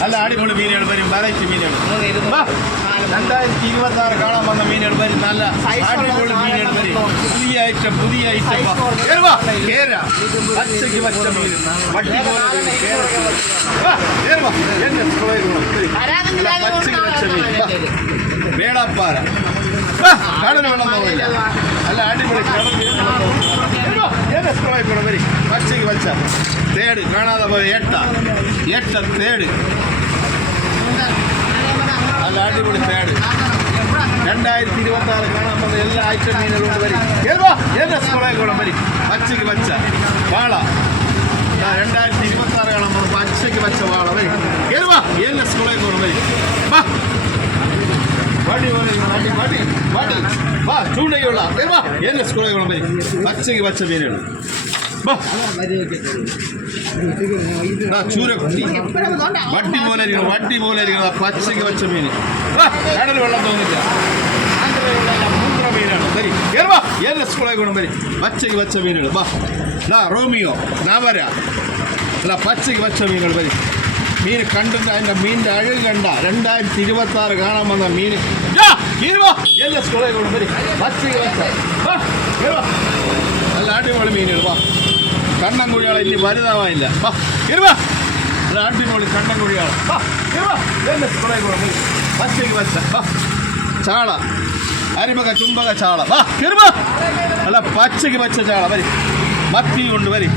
നല്ല അടിപൊളി മീനുകൾ വരും, വെറൈറ്റി മീനുകൾ. 2026 കാണാൻ വന്ന മീനുകൾ വരും, നല്ല അടിപൊളി മീനുകൾ വരും, പുതിയ ഐറ്റം. കേര പച്ചയ്ക്ക് പച്ച മീൻ, വട്ടി പോലെ പച്ചയ്ക്ക് പച്ച മീൻ, വേളാപ്പാറ കടൽ വെള്ളം പോകില്ല, നല്ല അടിപൊളി വരി പച്ചയ്ക്ക് പച്ച തേട് കാണാതെ പോയ എട്ട തേട്, നല്ല അടിപൊളി തേട്. 2026 കാണാൻ വന്ന എല്ലാ ഐറ്റം മീനുകളും വരും. സ്കൂളേക്കോളം വരും പച്ചയ്ക്ക് പച്ച വാള. 2026 കാണാൻ പോകുന്ന പച്ചയ്ക്ക് പച്ച വാള വരും. സ്കൂളേക്കോളം വരും. ചൂണ്ടയുള്ള സ്കൂളേക്കോളം വരും പച്ചയ്ക്ക് പച്ച മീനുകൾ. ചൂരക്കുട്ടി വട്ടി പോലെ ഇരിക്കണം പച്ചയ്ക്ക് പച്ച മീൻ. കടൽ വെള്ളം തോന്നില്ല, മൂത്ര മീനാണ്. വരി സ്കൂളെ ഗുണം വരി പച്ചയ്ക്ക് പച്ച മീനുകൾ. റോമിയോ നവര അല്ല പച്ചയ്ക്ക് പച്ച മീനുകൾ വരി. മീൻ കണ്ടിട്ട് അതിൻ്റെ മീനിൻ്റെ അഴക് കണ്ട 2026 കാണാൻ വന്ന മീൻ സ്കൂളെ ഗുണം വരി പച്ചയ്ക്ക് പച്ച നല്ല അടിപൊളി മീനുകൾ. കണ്ണൻകുഴിയാളെ ഇനി വലുതാവാനില്ല. നല്ല അടിപൊളി കണ്ണൻകുഴിയാളെ പച്ചയ്ക്ക് പച്ച ചാള അരിമക ചുംബക ചാള. അല്ല പച്ചയ്ക്ക് പച്ച ചാള വരി മത്തി കൊണ്ട് വരി.